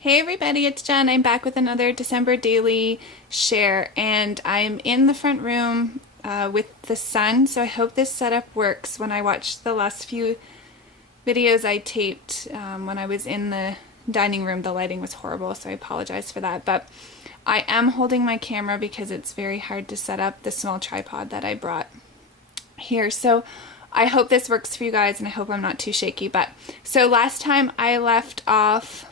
Hey everybody, it's Jen. I'm back with another December daily share, and I'm in the front room with the sun, so I hope this setup works. When I watched the last few videos I taped when I was in the dining room, the lighting was horrible, so I apologize for that, but I am holding my camera because it's very hard to set up the small tripod that I brought here. So I hope this works for you guys, and I hope I'm not too shaky. But so last time I left off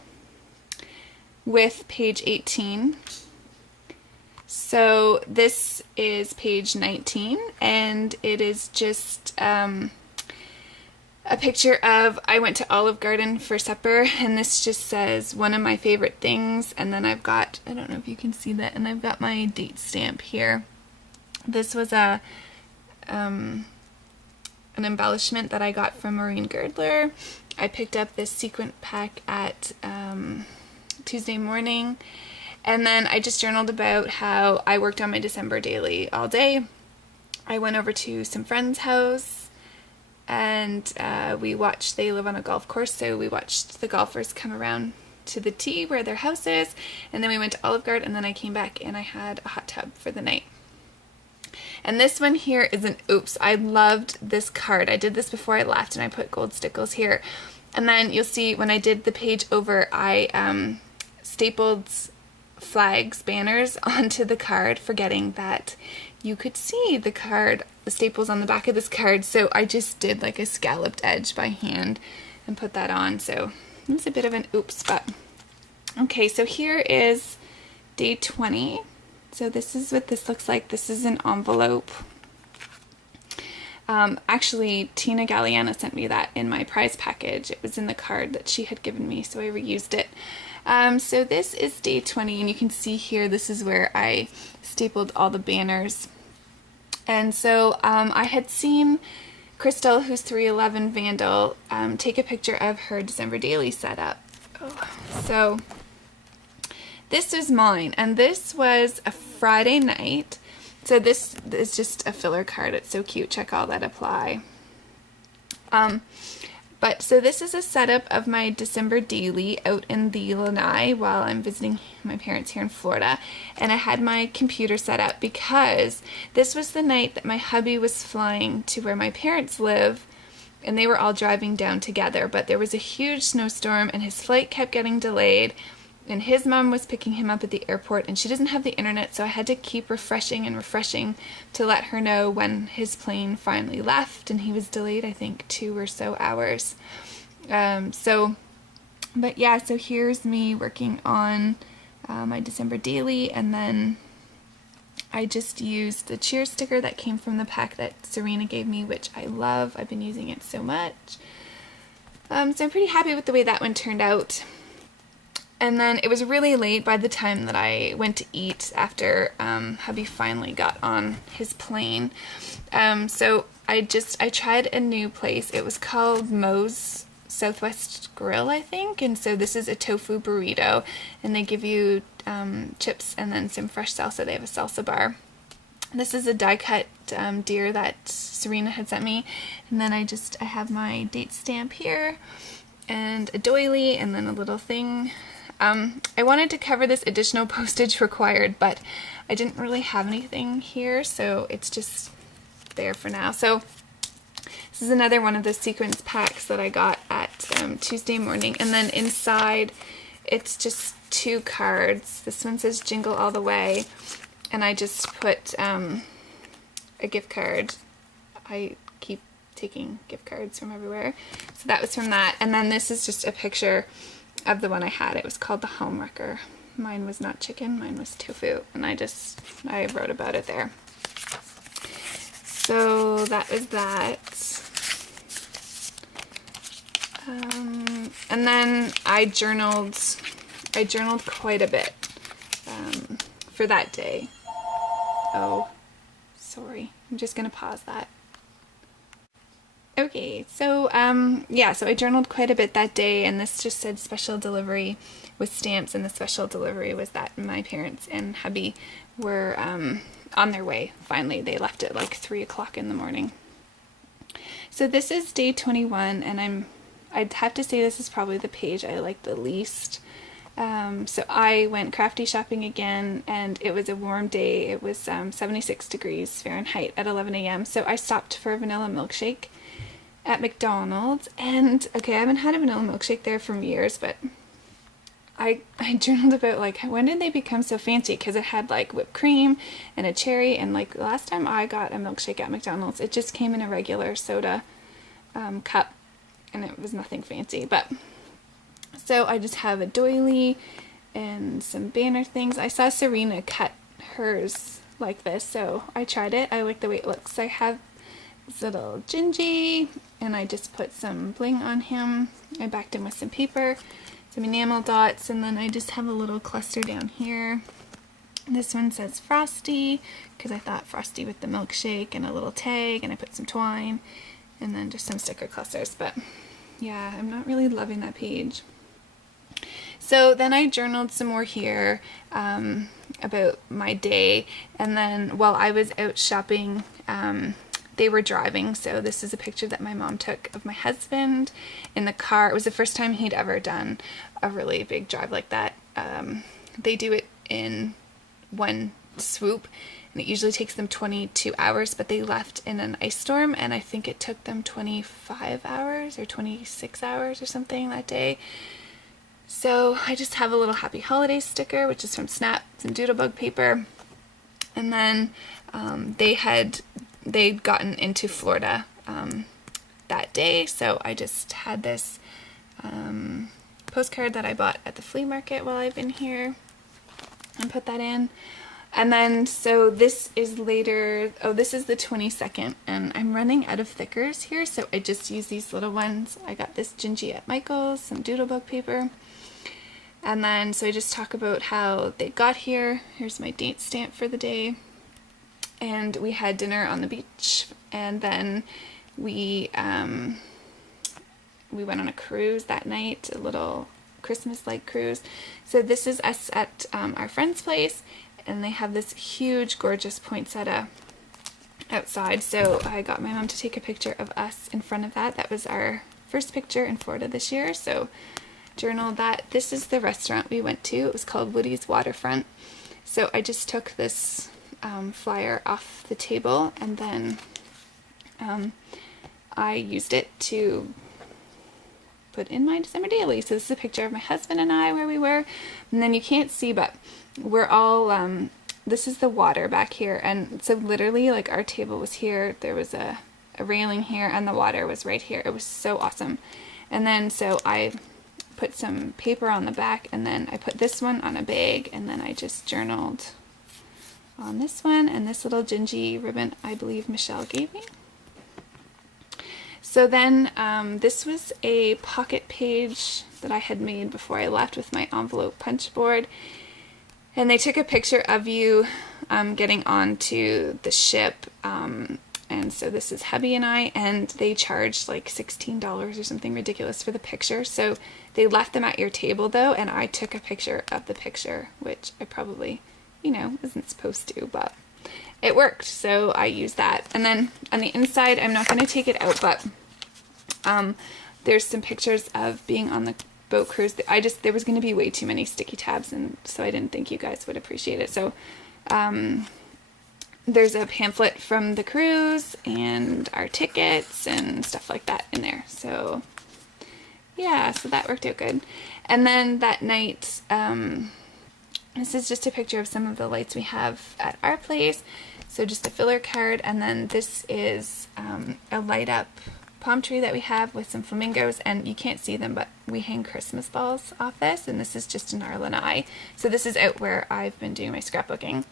with page 18. So this is page 19, and it is just a picture of I went to Olive Garden for supper, and this just says one of my favorite things, and then I've got, I don't know if you can see that, and I've got my date stamp here. This was an embellishment that I got from Maureen Girdler. I picked up this sequin pack at Tuesday morning, and then I just journaled about how I worked on my December daily all day. I went over to some friend's house, and we watched, they live on a golf course, so we watched the golfers come around to the tee where their house is, and then we went to Olive Garden, and then I came back and I had a hot tub for the night. And this one here is an oops. I loved this card. I did this before I left, and I put gold stickles here. And then you'll see when I did the page over, I stapled flags, banners onto the card, forgetting that you could see the card, the staples on the back of this card. So I just did like a scalloped edge by hand and put that on. So it's a bit of an oops, but okay. So here is day 20. So this is what this looks like. This is an envelope. Actually, Tina Galliana sent me that in my prize package. It was in the card that she had given me, so I reused it. So this is day 20, and you can see here, this is where I stapled all the banners. And so I had seen Crystal, who's 311 Vandal, take a picture of her December daily setup. So this was mine, and this was a Friday night. So this is just a filler card. It's so cute. Check all that apply. But so this is a setup of my December daily out in the Lanai while I'm visiting my parents here in Florida. And I had my computer set up because this was the night that my hubby was flying to where my parents live, and they were all driving down together. But there was a huge snowstorm, and his flight kept getting delayed. And his mom was picking him up at the airport, and she doesn't have the internet, so I had to keep refreshing and refreshing to let her know when his plane finally left, and he was delayed, I think, 2 or so hours. But yeah, so here's me working on my December daily, and then I just used the cheer sticker that came from the pack that Serena gave me, which I love. I've been using it so much. So I'm pretty happy with the way that one turned out. And then it was really late by the time that I went to eat after hubby finally got on his plane. So I tried a new place. It was called Moe's Southwest Grill, I think. And so this is a tofu burrito, and they give you chips and then some fresh salsa. They have a salsa bar. This is a die-cut deer that Serena had sent me. And then I have my date stamp here, and a doily, and then a little thing. I wanted to cover this additional postage required, but I didn't really have anything here, so it's just there for now. So this is another one of the sequence packs that I got at Tuesday morning, and then inside it's just 2 cards. This one says Jingle All the Way, and I just put a gift card. I keep taking gift cards from everywhere, so that was from that. And then this is just a picture of the one I had. It was called the Homewrecker. Mine was not chicken, mine was tofu, and I wrote about it there. So that was that. And then I journaled quite a bit for that day. Oh, sorry. I'm just gonna pause that. Okay, so yeah, so I journaled quite a bit that day, and this just said special delivery with stamps, and the special delivery was that my parents and hubby were on their way. Finally, they left at like 3 o'clock in the morning. So this is day 21, and I'd have to say this is probably the page I like the least. So I went crafty shopping again, and it was a warm day. It was 76 degrees Fahrenheit at 11 a.m. So I stopped for a vanilla milkshake at McDonald's. And okay, I haven't had a vanilla milkshake there for years, but I journaled about like when did they become so fancy, because it had like whipped cream and a cherry, and like the last time I got a milkshake at McDonald's it just came in a regular soda cup, and it was nothing fancy. But so I just have a doily and some banner things. I saw Serena cut hers like this, so I tried it. I like the way it looks. I have this little Gingy, and I just put some bling on him. I backed him with some paper, some enamel dots, and then I just have a little cluster down here. This one says Frosty, because I thought Frosty with the milkshake, and a little tag, and I put some twine, and then just some sticker clusters. But yeah, I'm not really loving that page. So then I journaled some more here about my day, and then while I was out shopping, they were driving. So this is a picture that my mom took of my husband in the car. It was the first time he'd ever done a really big drive like that. They do it in one swoop, and it usually takes them 22 hours, but they left in an ice storm, and I think it took them 25 hours or 26 hours or something that day. So I just have a little happy holiday sticker, which is from Snap, some doodlebug paper. And then they'd gotten into Florida that day, so I just had this postcard that I bought at the flea market while I've been here and put that in. And then, so this is later, this is the 22nd, and I'm running out of thickers here, so I just use these little ones. I got this Gingy at Michael's, some doodlebug paper. And then, so I just talk about how they got here. Here's my date stamp for the day. And we had dinner on the beach, and then we went on a cruise that night, a little Christmas-like cruise. So this is us at our friend's place, and they have this huge, gorgeous poinsettia outside. So I got my mom to take a picture of us in front of that. That was our first picture in Florida this year, so journal that. This is the restaurant we went to. It was called Woody's Waterfront. So I just took this flyer off the table, and then I used it to put in my December daily. So this is a picture of my husband and I where we were, and then you can't see, but we're all this is the water back here, and so literally like our table was here, there was a railing here, and the water was right here. It was so awesome. And then so I put some paper on the back, and then I put this one on a bag, and then I just journaled on this one, and this little Gingy ribbon I believe Michelle gave me. So then this was a pocket page that I had made before I left with my envelope punch board, and they took a picture of you getting onto the ship, and so this is hubby and I, and they charged like $16 or something ridiculous for the picture. So they left them at your table though, and I took a picture of the picture, which I probably, isn't supposed to, but it worked. So I used that. And then on the inside, I'm not going to take it out, but there's some pictures of being on the boat cruise. There was going to be way too many sticky tabs, and so I didn't think you guys would appreciate it. So there's a pamphlet from the cruise and our tickets and stuff like that in there. So yeah, so that worked out good. And then that night, this is just a picture of some of the lights we have at our place. So just a filler card, and then this is a light up palm tree that we have with some flamingos, and you can't see them, but we hang Christmas balls off this, and this is just an Arlenai. So this is out where I've been doing my scrapbooking,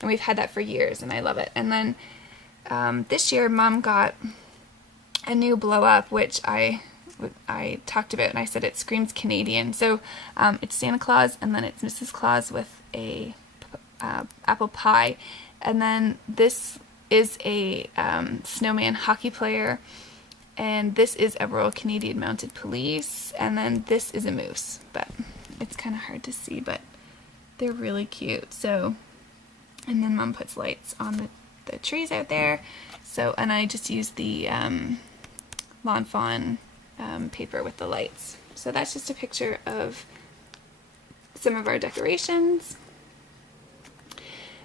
and we've had that for years, and I love it. And then this year, Mom got a new blow up, which I talked about, and I said it screams Canadian. So it's Santa Claus, and then it's Mrs. Claus with a apple pie, and then this is a snowman hockey player, and this is a Royal Canadian Mounted Police, and then this is a moose, but it's kind of hard to see, but they're really cute. So, and then Mom puts lights on the trees out there. So, and I just use the Lawn Fawn paper with the lights. So that's just a picture of some of our decorations.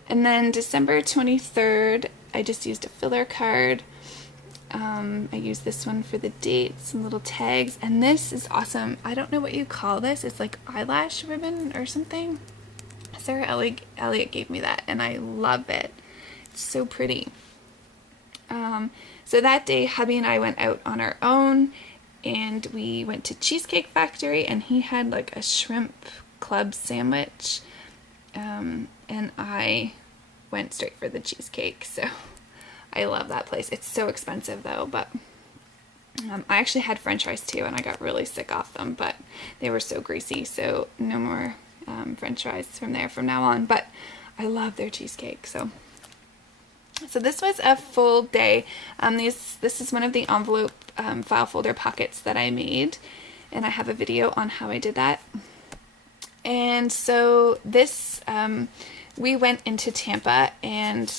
And then December 23rd, I just used a filler card. I used this one for the dates, some little tags, and this is awesome. I don't know what you call this. It's like eyelash ribbon or something. Sarah Elliott gave me that, and I love it. It's so pretty. So that day, hubby and I went out on our own, and we went to Cheesecake Factory, and he had like a shrimp club sandwich, and I went straight for the cheesecake. So I love that place. It's so expensive though, but I actually had french fries too, and I got really sick off them, but they were so greasy, so no more french fries from there from now on. But I love their cheesecake. So this was a full day. This is one of the envelope file folder pockets that I made, and I have a video on how I did that. And so this we went into Tampa, and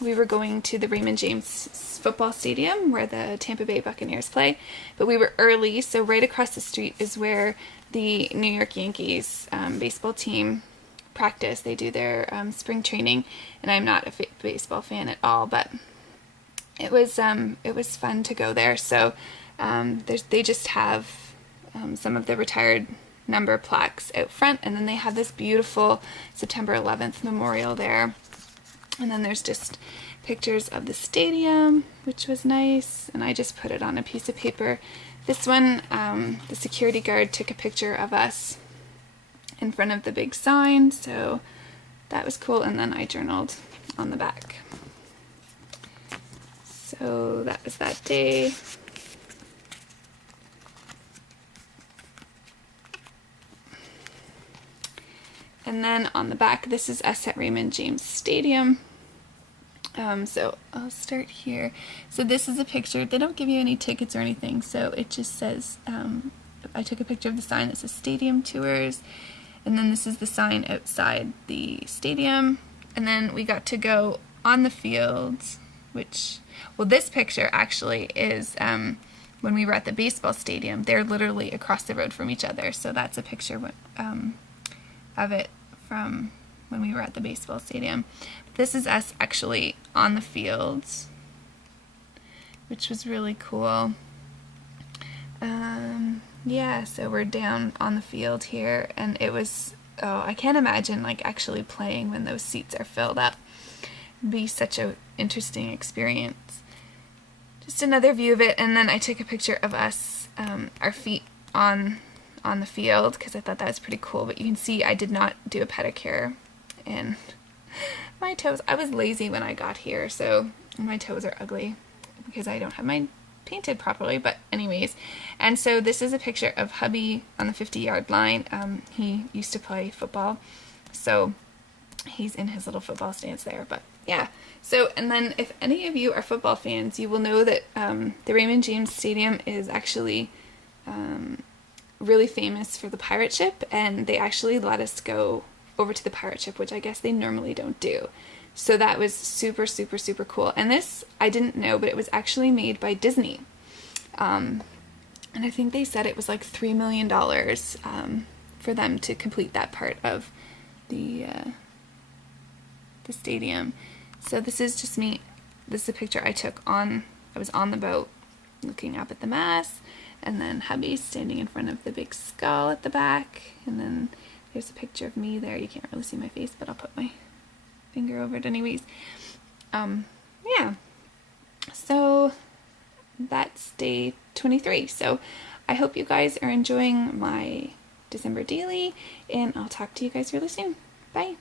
we were going to the Raymond James football stadium where the Tampa Bay Buccaneers play, but we were early, so right across the street is where the New York Yankees baseball team practice. They do their spring training, and I'm not a baseball fan at all, but it was fun to go there. So they just have some of the retired number plaques out front, and then they have this beautiful September 11th memorial there, and then there's just pictures of the stadium, which was nice, and I just put it on a piece of paper. This one, the security guard took a picture of us in front of the big sign, so that was cool, and then I journaled on the back. So that was that day. And then on the back, this is us at Raymond James Stadium. So I'll start here. So this is a picture. They don't give you any tickets or anything, so it just says, I took a picture of the sign that says Stadium Tours, and then this is the sign outside the stadium. And then we got to go on the fields, which, well, this picture actually is when we were at the baseball stadium. They're literally across the road from each other, so that's a picture of it from when we were at the baseball stadium. This is us actually on the fields, which was really cool. Yeah, so we're down on the field here, and it was, oh, I can't imagine like actually playing when those seats are filled up. It'd be such an interesting experience. Just another view of it, and then I took a picture of us, our feet on the field, because I thought that was pretty cool. But you can see I did not do a pedicure, and my toes, I was lazy when I got here, so my toes are ugly because I don't have mine painted properly. But anyways, and so this is a picture of hubby on the 50-yard line. He used to play football, so he's in his little football stance there. But yeah, so, and then if any of you are football fans, you will know that the Raymond James Stadium is actually really famous for the pirate ship, and they actually let us go over to the pirate ship, which I guess they normally don't do. So that was super, super, super cool. And this, I didn't know, but it was actually made by Disney. And I think they said it was like $3 million for them to complete that part of the stadium. So this is just me. This is a picture I took I was on the boat looking up at the mast, and then hubby's standing in front of the big skull at the back, and then there's a picture of me there. You can't really see my face, but I'll put my finger over it anyways. Yeah, so that's day 23. So I hope you guys are enjoying my December daily, and I'll talk to you guys really soon. Bye.